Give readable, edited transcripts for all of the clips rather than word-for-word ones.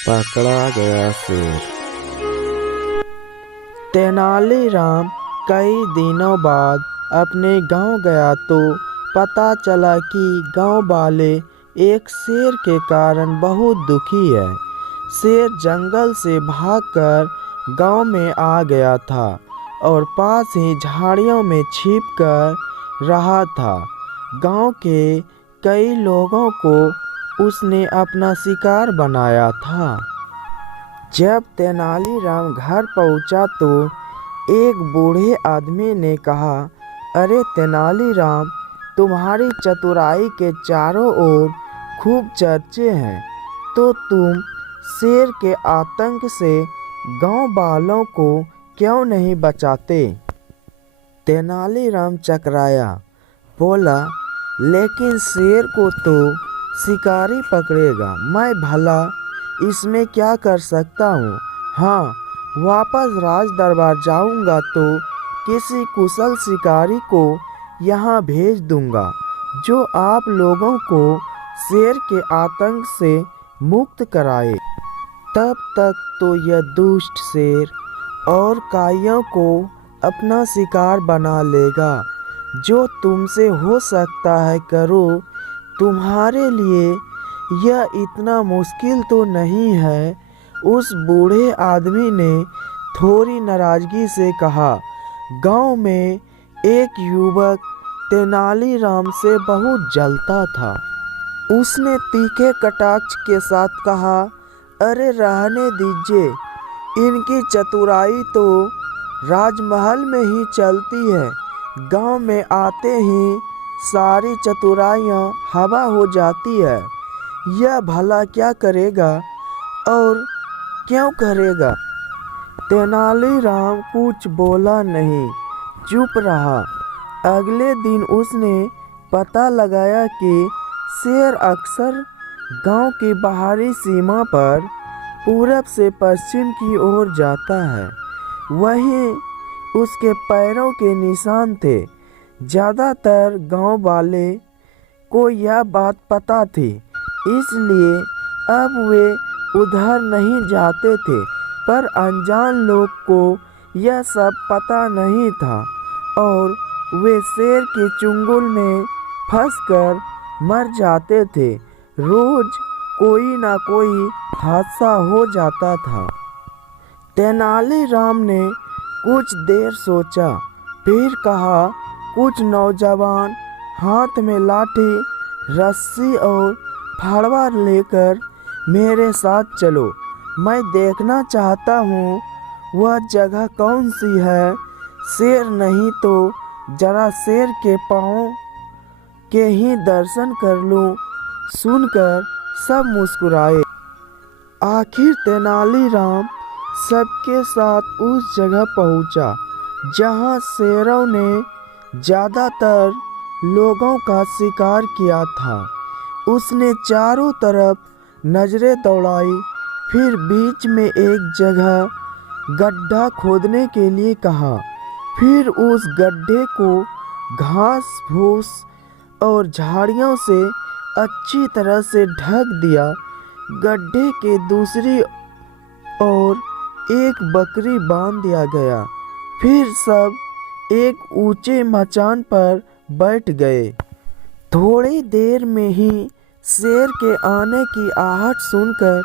पकड़ा गया शेर। तेनालीराम कई दिनों बाद अपने गांव गया तो पता चला कि गांव वाले एक शेर के कारण बहुत दुखी है। शेर जंगल से भागकर गांव में आ गया था और पास ही झाड़ियों में छिप कर रहा था। गांव के कई लोगों को उसने अपना शिकार बनाया था। जब तेनालीराम घर पहुंचा तो एक बूढ़े आदमी ने कहा, अरे तेनालीराम, तुम्हारी चतुराई के चारों ओर खूब चर्चे हैं, तो तुम शेर के आतंक से गांव वालों को क्यों नहीं बचाते? तेनालीराम चकराया, बोला, लेकिन शेर को तो शिकारी पकड़ेगा, मैं भला इसमें क्या कर सकता हूँ? हाँ, वापस राज दरबार जाऊँगा तो किसी कुशल शिकारी को यहाँ भेज दूँगा जो आप लोगों को शेर के आतंक से मुक्त कराए। तब तक तो यह दुष्ट शेर और काइयों को अपना शिकार बना लेगा। जो तुमसे हो सकता है करो, तुम्हारे लिए यह इतना मुश्किल तो नहीं है। उस बूढ़े आदमी ने थोड़ी नाराजगी से कहा। गांव में एक युवक तेनालीराम से बहुत जलता था। उसने तीखे कटाक्ष के साथ कहा, अरे रहने दीजिए, इनकी चतुराई तो राजमहल में ही चलती है, गांव में आते ही सारी चतुराइयाँ हवा हो जाती है। यह भला क्या करेगा और क्यों करेगा? तेनालीराम कुछ बोला नहीं, चुप रहा। अगले दिन उसने पता लगाया कि शेर अक्सर गांव की बाहरी सीमा पर पूरब से पश्चिम की ओर जाता है। वहीं उसके पैरों के निशान थे। ज़्यादातर गांव वाले को यह बात पता थी, इसलिए अब वे उधर नहीं जाते थे। पर अनजान लोग को यह सब पता नहीं था और वे शेर के चुंगल में फंसकर मर जाते थे। रोज कोई ना कोई हादसा हो जाता था। तेनालीराम ने कुछ देर सोचा, फिर कहा, कुछ नौजवान हाथ में लाठी, रस्सी और फावड़ा लेकर मेरे साथ चलो। मैं देखना चाहता हूँ वह जगह कौन सी है। शेर नहीं तो जरा शेर के पाँव के ही दर्शन कर लूँ। सुनकर सब मुस्कुराए। आखिर तेनालीराम सबके साथ उस जगह पहुँचा जहाँ शेरों ने ज़्यादातर लोगों का शिकार किया था। उसने चारों तरफ नजरें दौड़ाई, फिर बीच में एक जगह गड्ढा खोदने के लिए कहा। फिर उस गड्ढे को घास फूस और झाड़ियों से अच्छी तरह से ढक दिया। गड्ढे के दूसरी ओर एक बकरी बांध दिया गया। फिर सब एक ऊंचे मचान पर बैठ गए। थोड़ी देर में ही शेर के आने की आहट सुनकर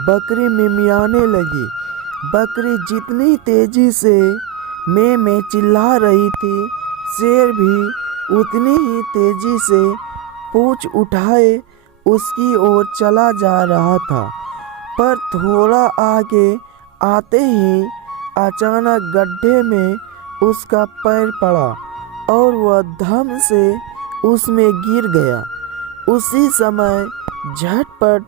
बकरी मिमियाने लगी। बकरी जितनी तेजी से में चिल्ला रही थी, शेर भी उतनी ही तेजी से पूंछ उठाए उसकी ओर चला जा रहा था। पर थोड़ा आगे आते ही अचानक गड्ढे में उसका पैर पड़ा और वह धम से उसमें गिर गया। उसी समय झटपट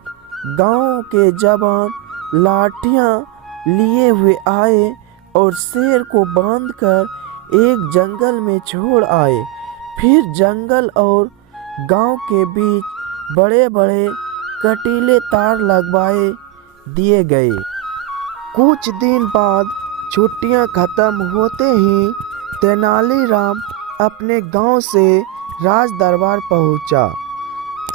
गांव के जवान लाठियां लिए हुए आए और शेर को बांधकर एक जंगल में छोड़ आए। फिर जंगल और गांव के बीच बड़े बड़े कटीले तार लगवाए दिए गए। कुछ दिन बाद छुट्टियां खत्म होते ही तेनालीराम अपने गांव से राज दरबार पहुंचा।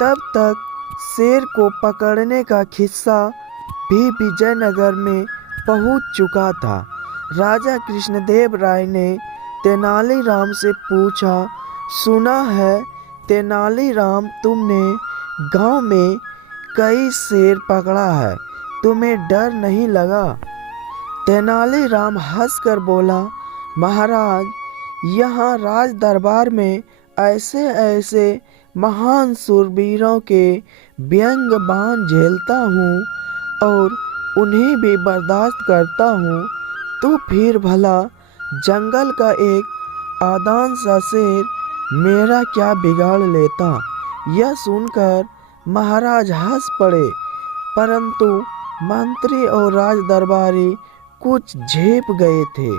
तब तक शेर को पकड़ने का किस्सा भी विजयनगर में पहुंच चुका था। राजा कृष्णदेव राय ने तेनालीराम से पूछा, सुना है तेनालीराम तुमने गांव में कई शेर पकड़ा है, तुम्हें डर नहीं लगा? तेनालीराम हंसकर बोला, महाराज, यहाँ राज दरबार में ऐसे ऐसे महान शूरवीरों के व्यंग बाण झेलता हूँ और उन्हें भी बर्दाश्त करता हूँ, तो फिर भला जंगल का एक आदान सा शेर मेरा क्या बिगाड़ लेता? यह सुनकर महाराज हंस पड़े, परंतु मंत्री और राज दरबारी कुछ झेप गए थे।